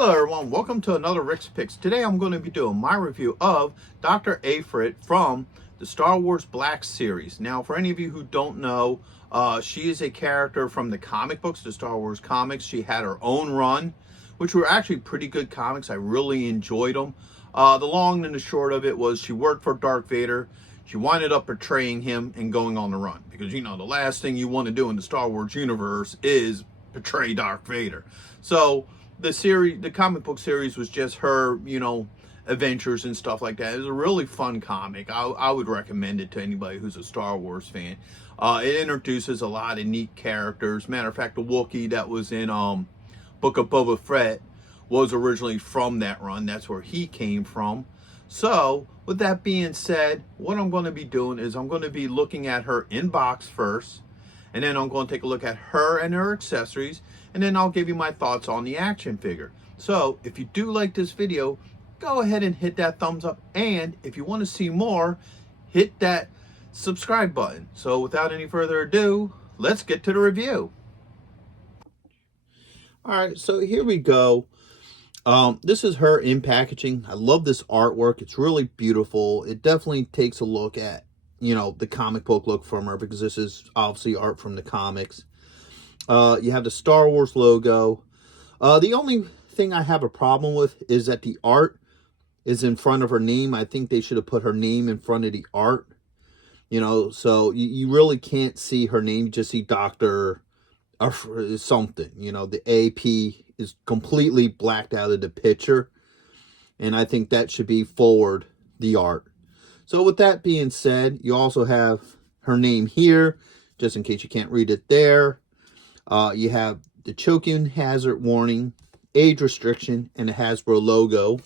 Hello everyone, welcome to another Rick's Picks. Today I'm going to be doing my review of Dr. Aphra from the Star Wars Black series. Now, for any of you who don't know, she is a character from the comic books, the Star Wars comics. She had her own run, which were actually pretty good comics. I really enjoyed them. The long and the short of it was she worked for Darth Vader. She winded up betraying him and going on the run. Because, you know, the last thing you want to do in the Star Wars universe is betray Darth Vader. So the comic book series was just her, you know, adventures and stuff like that. It was a really fun comic. I would recommend it to anybody who's a Star Wars fan. It introduces a lot of neat characters. Matter of fact, the Wookiee that was in Book of Boba Fett was originally from that run. That's where he came from. So, with that being said, what I'm going to be doing is I'm going to be looking at her in box first. And then I'm going to take a look at her and her accessories. And then I'll give you my thoughts on the action figure. So if you do like this video, go ahead and hit that thumbs up. And if you want to see more, hit that subscribe button. So without any further ado, let's get to the review. All right, so here we go. This is her in packaging. I love this artwork. It's really beautiful. It definitely takes a look at, you know, the comic book look from her, because this is obviously art from the comics. You have the Star Wars logo. The only thing I have a problem with is that the art is in front of her name. I think they should have put her name in front of the art. You know, so you really can't see her name. You just see Dr. something. You know, the AP is completely blacked out of the picture. And I think that should be forward the art. So with that being said, you also have her name here, just in case you can't read it there. You have the choking hazard warning, age restriction, and the Hasbro logo.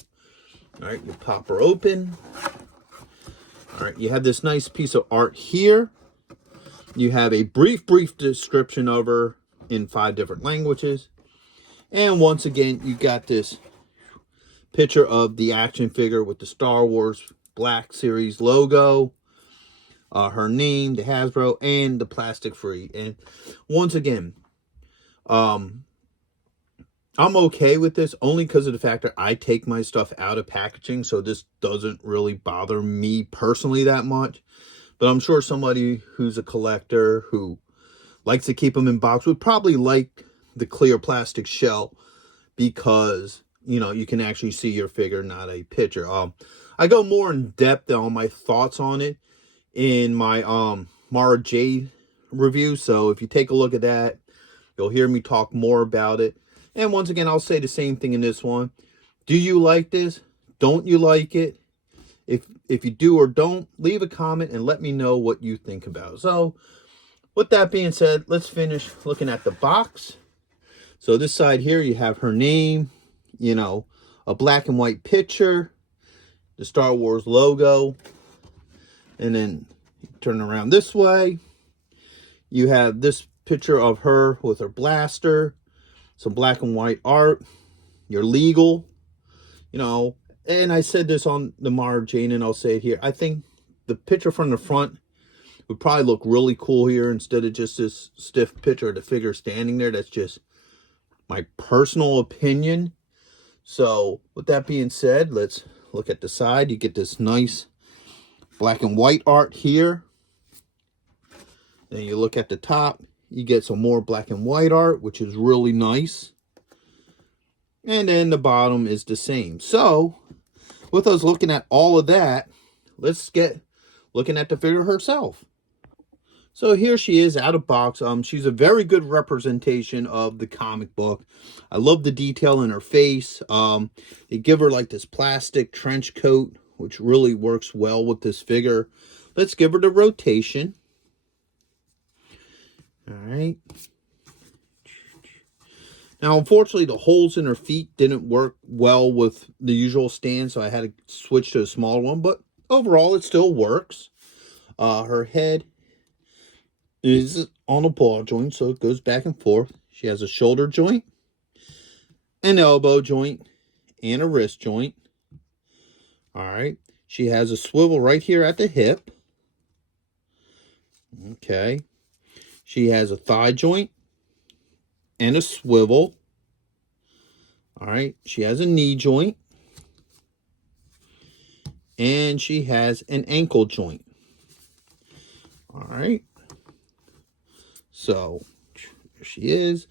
All right, you pop her open. All right, you have this nice piece of art here. You have a brief description of her in 5 different languages. And once again, you got this picture of the action figure with the Star Wars Black Series logo, her name, the Hasbro, and the plastic free. And once again, I'm okay with this only because of the fact that I take my stuff out of packaging, so this doesn't really bother me personally that much. But I'm sure somebody who's a collector who likes to keep them in box would probably like the clear plastic shell, because, you know, you can actually see your figure, not a picture. I go more in depth on my thoughts on it in my Mara Jade review. So if you take a look at that, you'll hear me talk more about it. And once again, I'll say the same thing in this one. Do you like this? Don't you like it? If you do or don't, leave a comment and let me know what you think about it. So with that being said, let's finish looking at the box. So this side here, you have her name, you know, a black and white picture, the Star Wars logo, and then turn around this way. You have this picture of her with her blaster, some black and white art, your legal, you know, and I said this on the Mara Jane, and I'll say it here. I think the picture from the front would probably look really cool here instead of just this stiff picture of the figure standing there. That's just my personal opinion. So with that being said, let's look at the side. You get this nice black and white art here. Then you look at the top, you get some more black and white art, which is really nice. And then the bottom is the same. So with us looking at all of that, let's get looking at the figure herself. So here she is out of box. She's a very good representation of the comic book. I love the detail in her face. They give her like this plastic trench coat, which really works well with this figure. Let's give her the rotation. All right. Now, unfortunately, the holes in her feet didn't work well with the usual stand, so I had to switch to a smaller one. But overall, it still works. Her head is on a ball joint, so it goes back and forth. She has a shoulder joint, an elbow joint, and a wrist joint. All right. She has a swivel right here at the hip. Okay. She has a thigh joint and a swivel. All right, she has a knee joint, and she has an ankle joint. All right, so here she is.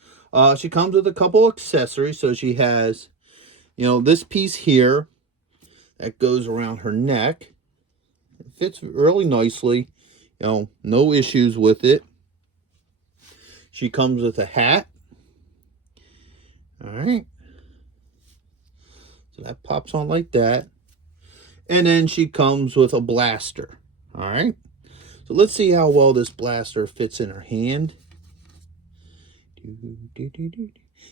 She comes with a couple accessories. So she has, this piece here that goes around her neck. It fits really nicely. No issues with it. She comes with a hat. All right. So that pops on like that. And then she comes with a blaster. All right. So let's see how well this blaster fits in her hand.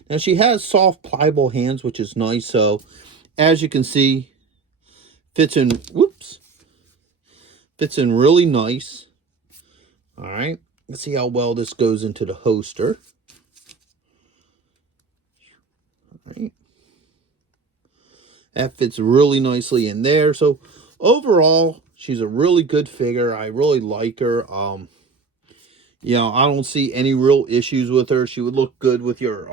Now she has soft, pliable hands, which is nice. So as you can see, fits in really nice. All right. Let's see how well this goes into the holster. All right. That fits really nicely in there. So overall, she's a really good figure. I really like her. I don't see any real issues with her. She would look good with your,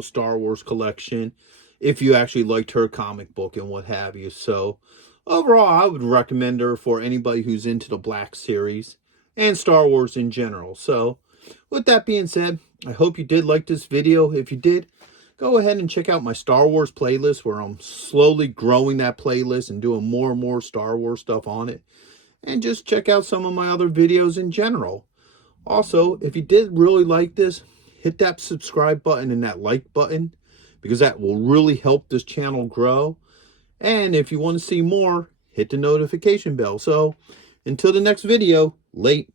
Star Wars collection if you actually liked her comic book and what have you. So overall, I would recommend her for anybody who's into the Black series and Star Wars in general. So with that being said, I hope you did like this video. If you did, go ahead and check out my Star Wars playlist, where I'm slowly growing that playlist and doing more and more Star Wars stuff on it. And just check out some of my other videos in general. Also, if you did really like this, hit that subscribe button and that like button, because that will really help this channel grow. And if you want to see more, hit the notification bell. So until the next video, late.